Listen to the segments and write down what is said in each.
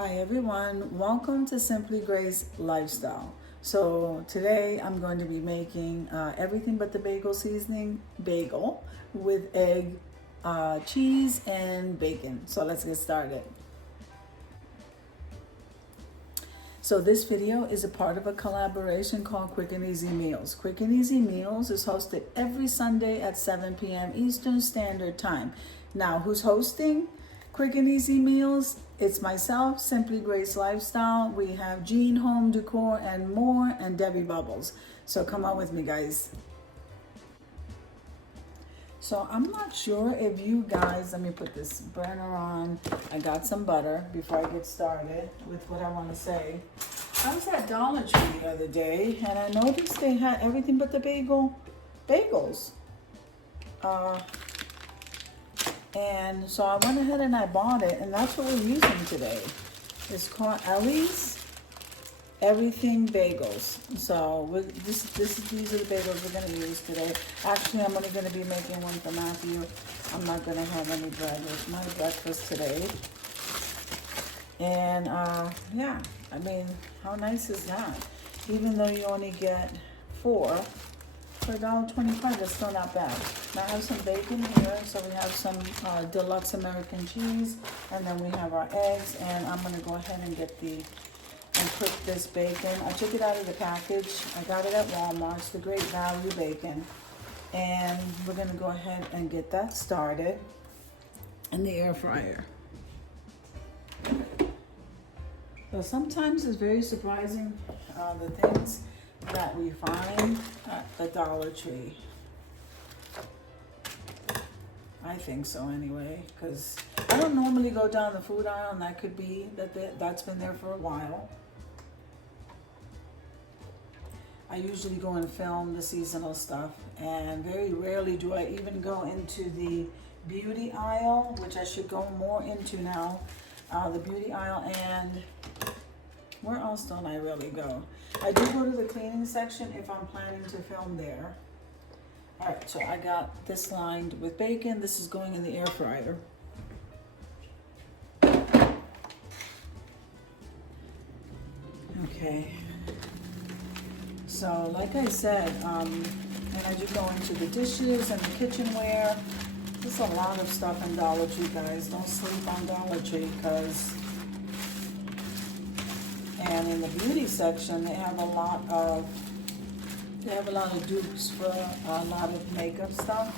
Hi everyone, welcome to Simply Grace Lifestyle. So today I'm going to be making everything but the bagel seasoning bagel with egg, cheese, and bacon. So let's get started. So this video is a part of a collaboration called Quick and Easy Meals. Quick and Easy Meals is hosted every Sunday at 7 p.m. Eastern Standard Time. Now, who's hosting Quick and Easy Meals? It's myself, Simply Grace Lifestyle. We have Jean Home Decor and more, and Debbie Bubbles. So come on with me, guys. So I'm not sure if you guys, let me put this burner on. I got some butter before I get started with what I want to say. I was at Dollar Tree the other day and I noticed they had everything but the bagels. And so I went ahead and I bought it, and that's what we're using today. It's called Ellie's Everything Bagels. So these are the bagels we're going to use today. Actually, I'm only going to be making one for Matthew. I'm not going to have any bread with my breakfast today. And yeah, I mean, how nice is that? Even though you only get 4 for $1.25, that's still not bad. Now I have some bacon here, so we have some deluxe American cheese, and then we have our eggs, and I'm gonna go ahead and cook this bacon. I took it out of the package. I got it at Walmart. It's the Great Value bacon, and we're gonna go ahead and get that started in the air fryer. So sometimes it's very surprising the things that we find at the Dollar Tree. I think so anyway, because I don't normally go down the food aisle, and that could be that's been there for a while. I usually go and film the seasonal stuff, and very rarely do I even go into the beauty aisle, which I should go more into now. The beauty aisle, and where else don't I really go? I do go to the cleaning section if I'm planning to film there. All right, so I got this lined with bacon. This is going in the air fryer. Okay. So like I said, and as you go into the dishes and the kitchenware, there's a lot of stuff in Dollar Tree, guys. Don't sleep on Dollar Tree, and in the beauty section, they have a lot of dupes for a lot of makeup stuff.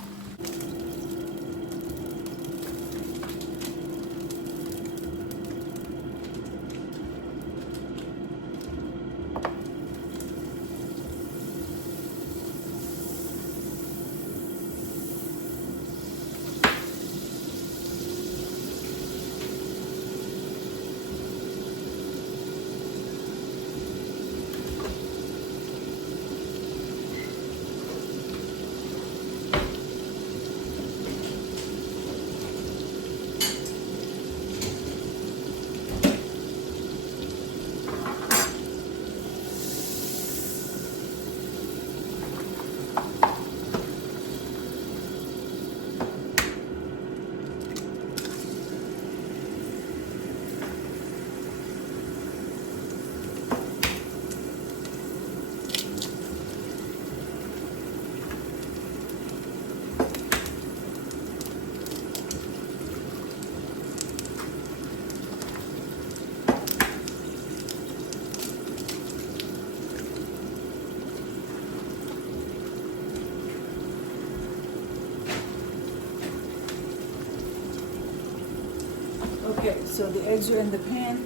Okay, so the eggs are in the pan.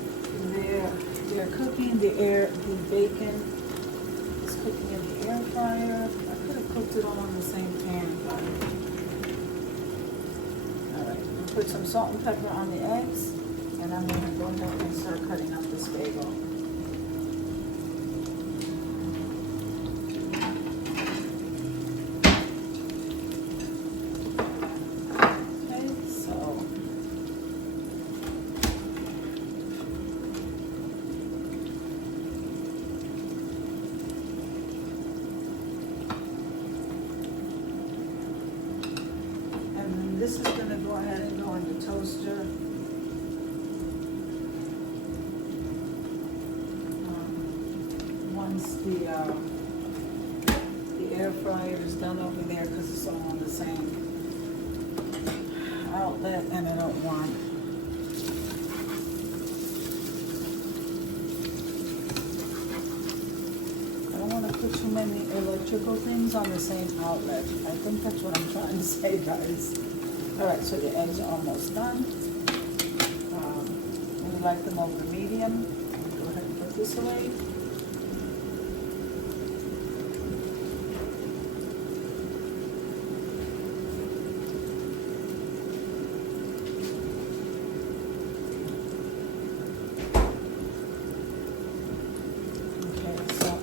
They're cooking. The bacon is cooking in the air fryer. I could have cooked it all on the same pan. All right, we'll put some salt and pepper on the eggs, and I'm going to go ahead and start cutting up this bagel. This is going to go ahead and go in the toaster. once the air fryer is done over there, because it's all on the same outlet, and I don't want to put too many electrical things on the same outlet. I think that's what I'm trying to say, guys. All right, so the eggs are almost done. We like them over medium. Go ahead and put this away.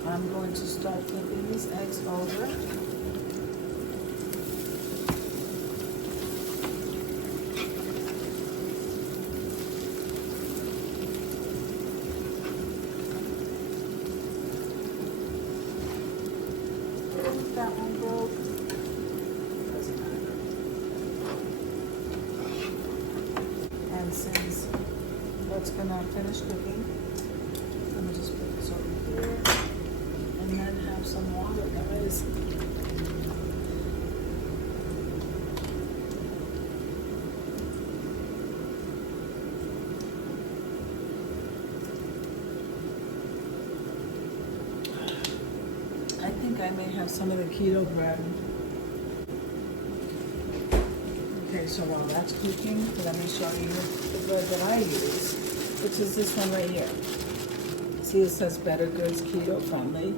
I'm going to start flipping these eggs over. That one broke. Doesn't matter. And since that's gonna finish cooking, let me just put this over here. And then have some water, guys. I think I may have some of the keto bread. Okay, so while that's cooking, let me show you the bread that I use, which is this one right here. See, it says Better Goods Keto Friendly.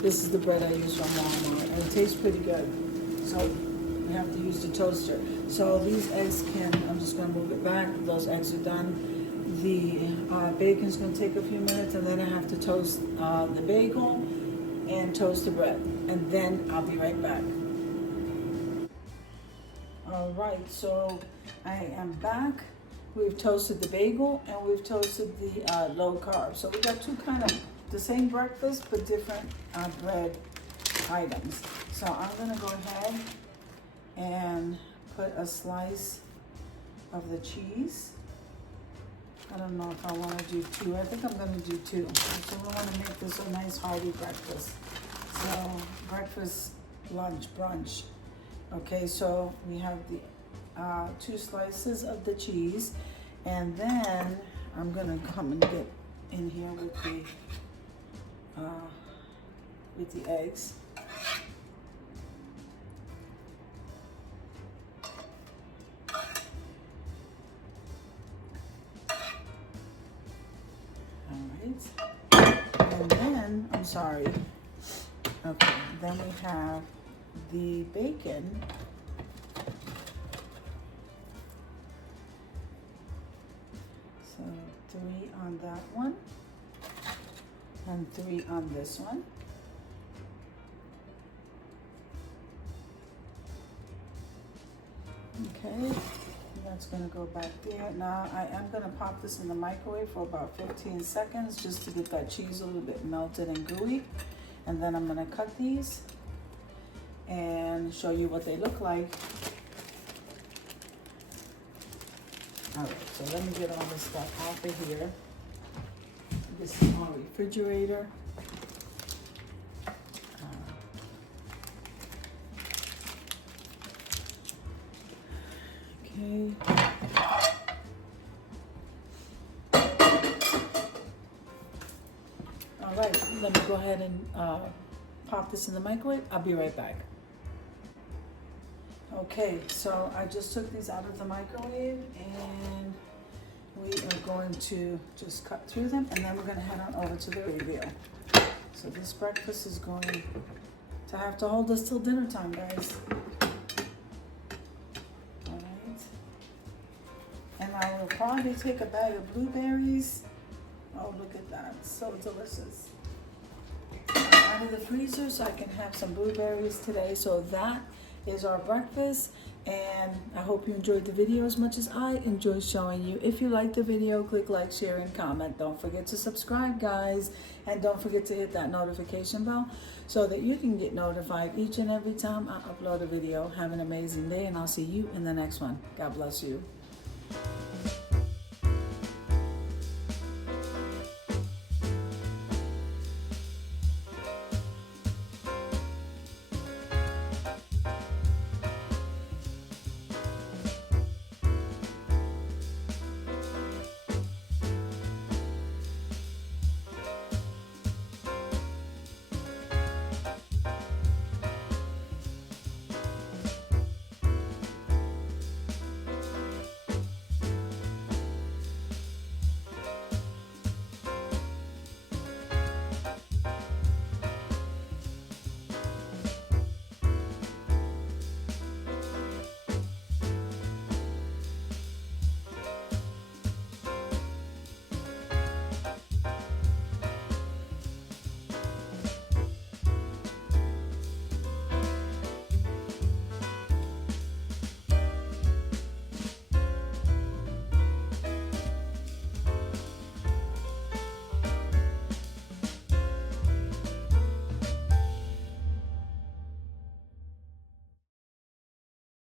This is the bread I use from Walmart, and it tastes pretty good. So we have to use the toaster. So these eggs I'm just gonna move it back. Those eggs are done. The bacon's gonna take a few minutes, and then I have to toast the bagel and toast the bread. And then I'll be right back. All right, so I am back. We've toasted the bagel and we've toasted the low carb. So we got two kind of the same breakfast but different bread items. So I'm gonna go ahead and put a slice of the cheese. I don't know if I want to do two. I think I'm gonna do two. So we want to make this a nice hearty breakfast. So breakfast, lunch, brunch. Okay, so we have the two slices of the cheese, and then I'm gonna come and get in here with the eggs. All right, and then I'm sorry. Okay, then we have the bacon. So 3 on that one, and 3 on this one. Okay, that's gonna go back there. Now I am gonna pop this in the microwave for about 15 seconds just to get that cheese a little bit melted and gooey. And then I'm gonna cut these and show you what they look like. All right, so let me get all this stuff off of here. This is our refrigerator. Okay. All right, let me go ahead and pop this in the microwave. I'll be right back. Okay, so I just took these out of the microwave and we are going to just cut through them, and then we're going to head on over to the reveal. So this breakfast is going to have to hold us till dinner time, guys. All right. And I will probably take a bag of blueberries. Oh, look at that, so delicious. Out of the freezer so I can have some blueberries today. So that is our breakfast, and I hope you enjoyed the video as much as I enjoyed showing you. If you liked the video, click like, share, and comment. Don't forget to subscribe, guys, and don't forget to hit that notification bell so that you can get notified each and every time I upload a video. Have an amazing day, and I'll see you in the next one. God bless you.